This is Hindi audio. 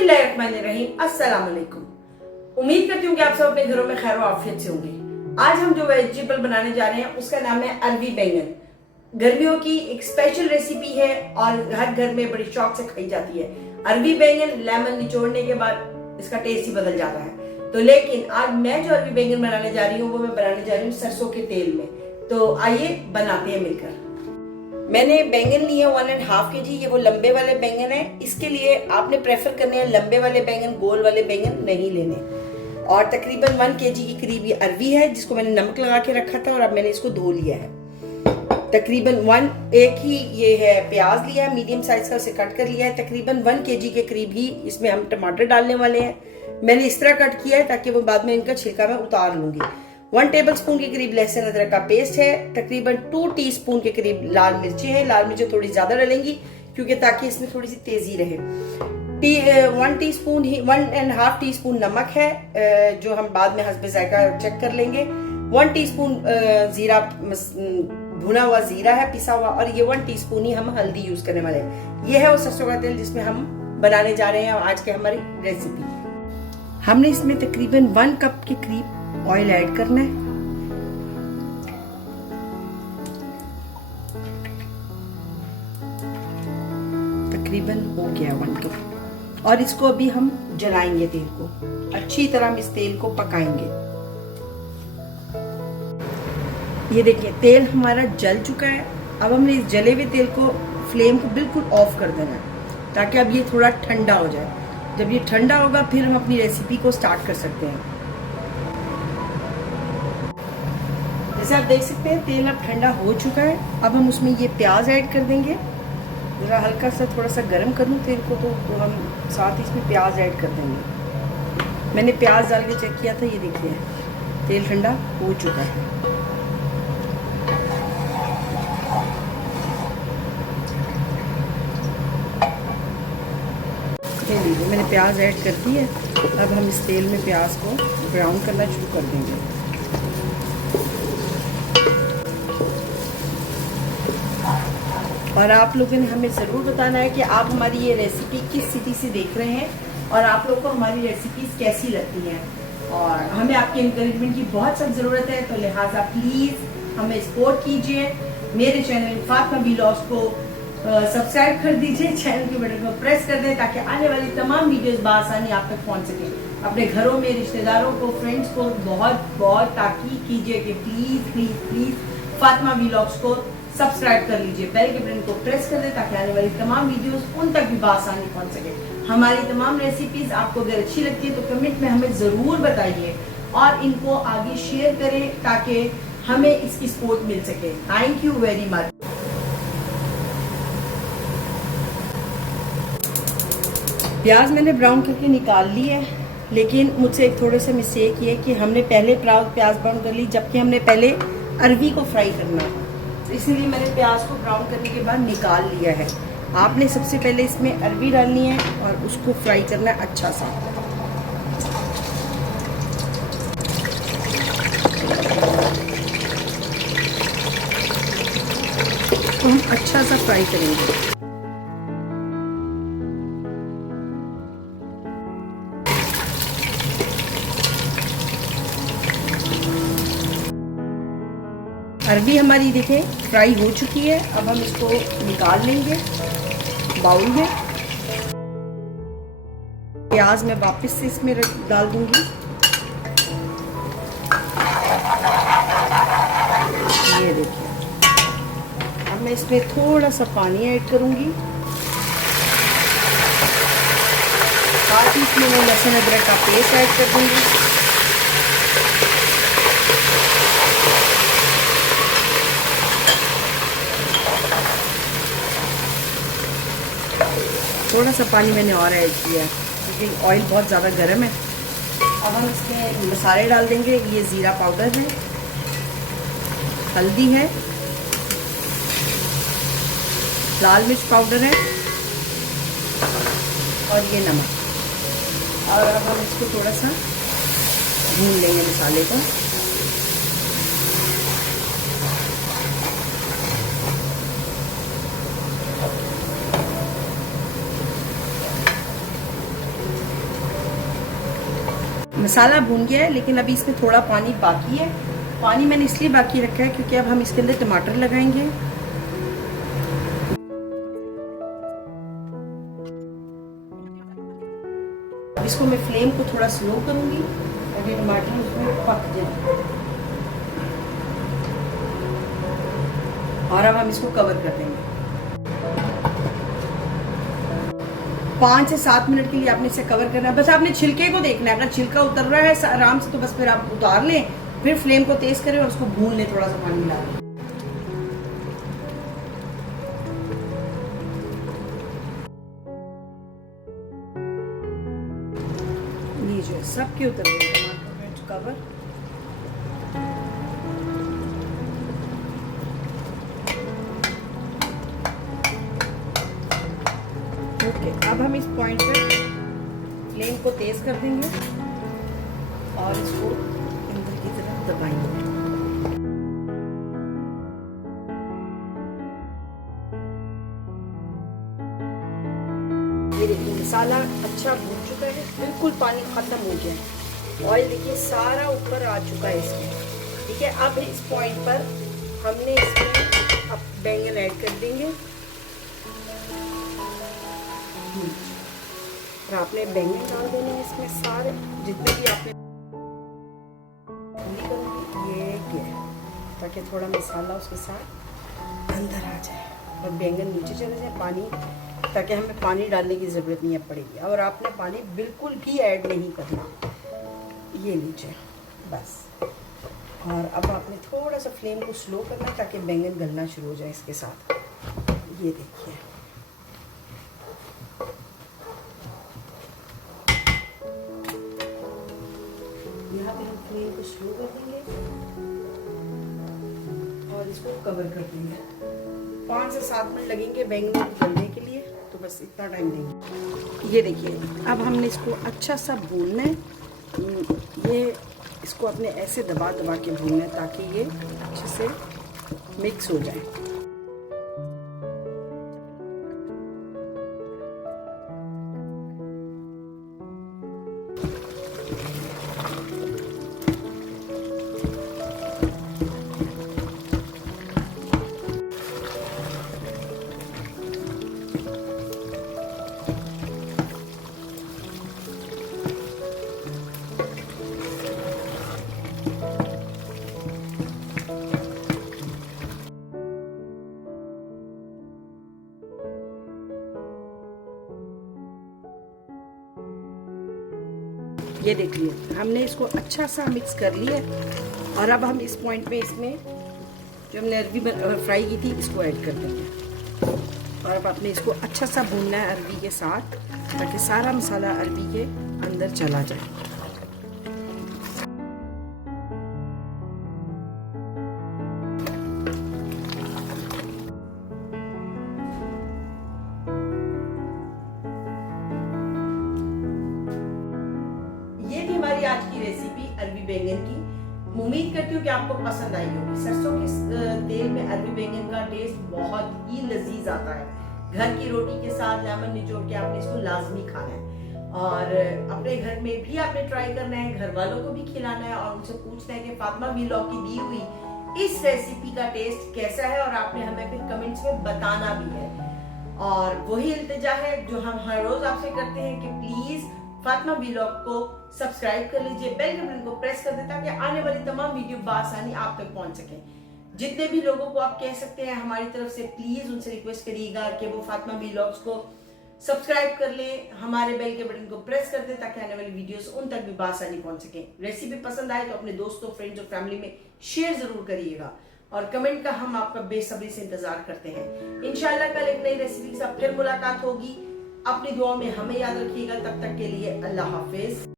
बिस्मिल्लाहिर्रहमानिर्रहीम। अस्सलाम वालेकुम। उम्मीद करती हूँ कि आप सब अपने घरों में खैर आफियत से होंगे। आज हम जो वेजिटेबल बनाने जा रहे हैं उसका नाम है अरबी बैंगन। गर्मियों की एक स्पेशल रेसिपी है और हर घर में बड़ी शौक से खाई जाती है। अरबी बैंगन लेमन निचोड़ने के बाद इसका टेस्ट ही बदल जाता है। तो लेकिन आज मैं जो अरबी बैंगन बनाने जा रही हूँ वो मैं बनाने जा रही हूँ सरसों के तेल में। तो आइए बनाते हैं मिलकर। मैंने बैंगन लिए 1.5 kg। ये वो लंबे वाले बैंगन है। इसके लिए आपने प्रेफर करने हैं लंबे वाले बैंगन, गोल वाले बैंगन नहीं लेने। और तकरीबन 1 kg के करीब ये अरबी है जिसको मैंने नमक लगा के रखा था और अब मैंने इसको धो लिया है। तकरीबन एक ही ये है प्याज लिया है, मीडियम साइज का, उसे कट कर लिया है। तकरीबन 1 kg के करीब ही इसमें हम टमाटर डालने वाले हैं। मैंने इस तरह कट किया है ताकि वो बाद में इनका छिलका मैं उतार लूंगी। 1 टेबलस्पून के करीब लहसुन अदरक का पेस्ट है। तकरीबन 2 टीस्पून के करीब लाल मिर्ची है। लाल मिर्ची थोड़ी ज्यादा डालेंगी क्योंकि ताकि इसमें थोड़ी सी तेजी रहे। 1 टीस्पून ही 1.5 टीस्पून नमक है जो हम बाद में हस्बे जायका चेक कर लेंगे। 1 टीस्पून जीरा, भुना हुआ जीरा है पिसा हुआ, और ये 1 टीस्पून ही हम हल्दी यूज करने वाले हैं। ये है वो सरसों का तेल जिसमें हम बनाने जा रहे हैं आज के हमारी रेसिपी। हमने इसमें तकरीबन 1 कप के करीब ऑयल ऐड करना है। तकरीबन हो गया 1 कप। और इसको अभी हम जलाएंगे, तेल को अच्छी तरह हम इस तेल को पकाएंगे। ये देखिए तेल हमारा जल चुका है। अब हमने इस जले हुए तेल को, फ्लेम को बिल्कुल ऑफ कर देना है ताकि अब ये थोड़ा ठंडा हो जाए। जब ये ठंडा होगा फिर हम अपनी रेसिपी को स्टार्ट कर सकते हैं। जैसे आप देख सकते हैं तेल अब ठंडा हो चुका है। अब हम उसमें ये प्याज ऐड कर देंगे। ज़रा हल्का सा थोड़ा सा गर्म कर लूँ तेल को तो हम साथ ही इसमें प्याज ऐड कर देंगे। मैंने प्याज डाल के चेक किया था। ये देखिए तेल ठंडा हो चुका है। लीजिए मैंने प्याज ऐड कर दी है। अब हम इस तेल में प्याज को ब्राउन करना शुरू कर देंगे। और आप लोगों ने हमें ज़रूर बताना है कि आप हमारी ये रेसिपी किस सिटी से देख रहे हैं और आप लोगों को हमारी रेसिपीज कैसी लगती हैं। और हमें आपके इंकरेजमेंट की बहुत सख्त ज़रूरत है, तो लिहाजा प्लीज़ हमें सपोर्ट कीजिए। मेरे चैनल फातिमा व्लॉग्स को सब्सक्राइब कर दीजिए, चैनल के बटन को प्रेस कर दें ताकि आने वाली तमाम वीडियोस बआसानी आप तक पहुंच सके। अपने घरों में रिश्तेदारों को, फ्रेंड्स को बहुत बहुत ताकीद कीजिए कि please please please Fatima vlogs को सब्सक्राइब कर लीजिए, बेल के बटन को प्रेस कर दें ताकि आने वाली तमाम वीडियोस उन तक भी बआसानी पहुंच सके। हमारी तमाम रेसिपीज आपको अगर अच्छी लगती है तो कमेंट में हमें ज़रूर बताइए और इनको आगे शेयर करें ताकि हमें इसकी सपोर्ट मिल सके। Thank you very much. प्याज मैंने ब्राउन करके निकाल ली है, लेकिन मुझसे एक थोड़ा सा मिस्टेक ये कि हमने पहले प्याज ब्राउन कर ली जबकि हमने पहले अरबी को फ्राई करना था। तो इसलिए मैंने प्याज को ब्राउन करने के बाद निकाल लिया है। आपने सबसे पहले इसमें अरबी डालनी है और उसको फ्राई करना है अच्छा सा। तो हम अच्छा सा फ्राई करेंगे। अरबी हमारी देखें फ्राई हो चुकी है। अब हम इसको निकाल लेंगे बाउल में। प्याज मैं वापस से इसमें डाल दूंगी। ये देखिए अब मैं इसमें थोड़ा सा पानी ऐड करूंगी। साथ ही इसमें मैं लहसुन अदरक का पेस्ट ऐड कर दूंगी। थोड़ा सा पानी मैंने और ऐड किया क्योंकि ऑयल बहुत ज़्यादा गर्म है। अब हम इसमें मसाले डाल देंगे। ये ज़ीरा पाउडर है, हल्दी है, लाल मिर्च पाउडर है और ये नमक। और अब हम इसको थोड़ा सा भून लेंगे मसाले को। मसाला भून गया है, लेकिन अभी इसमें थोड़ा पानी बाकी है। पानी मैंने इसलिए बाकी रखा है क्योंकि अब हम इसके अंदर टमाटर लगाएंगे। अब इसको मैं फ्लेम को थोड़ा स्लो करूंगी ताकि टमाटर उसमें पक जाए। और अब हम इसको कवर कर देंगे। 5 से 7 मिनट के लिए आपने इसे कवर करना है। बस आपने छिलके को देखना है, अगर छिलका उतर रहा है आराम से तो बस फिर आप उतार लें, फिर फ्लेम को तेज करें और उसको भून लें, थोड़ा सा पानी मिला लें। लीजिए सबके उतर गए टमाटर कवर। ओके, अब हम इस पॉइंट पे फ्लेम को तेज कर देंगे और इसको अंदर की तरफ दबाएंगे। ये देखिए मसाला अच्छा भून चुका है, बिल्कुल पानी खत्म हो गया है। ऑयल देखिए सारा ऊपर आ चुका है इसमें। ठीक है, अब इस पॉइंट पर हमने इसमें अब बैंगन ऐड कर देंगे। और आपने बैंगन डाल देने हैं इसमें सारे जितने भी आपने ये किया, ताकि थोड़ा मसाला उसके साथ अंदर आ जाए और बैंगन नीचे चले जाए पानी, ताकि हमें पानी डालने की ज़रूरत नहीं पड़ेगी। और आपने पानी बिल्कुल भी ऐड नहीं करना, ये नीचे बस। और अब आपने थोड़ा सा फ्लेम को स्लो करना ताकि बैंगन गलना शुरू हो जाए इसके साथ। ये देखिए यहाँ पे हम फ्लेम को स्लो कर देंगे और इसको कवर कर देंगे। 5 से 7 मिनट लगेंगे बैंगन को गलने के लिए, तो बस इतना टाइम देंगे। ये देखिए अब हमने इसको अच्छा सा भूनना है। ये इसको अपने ऐसे दबा दबा के भूनना है ताकि ये अच्छे से मिक्स हो जाए। ये देखिए हमने इसको अच्छा सा मिक्स कर लिया। और अब हम इस पॉइंट पे इसमें जो हमने अरबी फ्राई की थी इसको ऐड कर देंगे। और अब आपने इसको अच्छा सा भूनना है अरबी के साथ, ताकि सारा मसाला अरबी के अंदर चला जाए। हमारी आज की रेसिपी अरबी बैंगन की। उम्मीद करती हूँ कि आपको पसंद आई होगी। सरसों के तेल में अरबी बैंगन का टेस्ट बहुत ही लजीज आता है। घर की रोटी के साथ लेमन निचोड़ के आपने इसको लाजमी खाना है और अपने घर में भी आपने ट्राई करना है, घर वालों को भी खिलाना है और उनसे पूछना है कि फातिमा वीलॉग की दी हुई इस रेसिपी का टेस्ट कैसा है, और आपने हमें फिर कमेंट्स में बताना भी है। और वही इल्तिजा है जो हम हर रोज आपसे करते हैं कि प्लीज फातिमा वीलॉग को सब्सक्राइब कर लीजिए, बेल के बटन को प्रेस कर दें ताकि आने वाली तमाम वीडियो बआसानी आप तक पहुंच सके। जितने भी लोगों को आप कह सकते हैं हमारी तरफ से प्लीज उनसे रिक्वेस्ट करिएगा कि वो फातिमा वीलॉग्स को सब्सक्राइब कर लें, हमारे बेल के बटन को प्रेस कर दें ताकि आने वाली वीडियोस उन तक भी बआसानी पहुंच सके। रेसिपी पसंद आए तो अपने दोस्तों, फ्रेंड्स और फैमिली में शेयर जरूर करिएगा और कमेंट का हम आपका बेसब्री से इंतजार करते हैं। इंशाल्लाह कल एक नई रेसिपी के साथ फिर मुलाकात होगी। अपनी दुआ में हमें याद रखिएगा। तब तक के लिए अल्लाह हाफिज।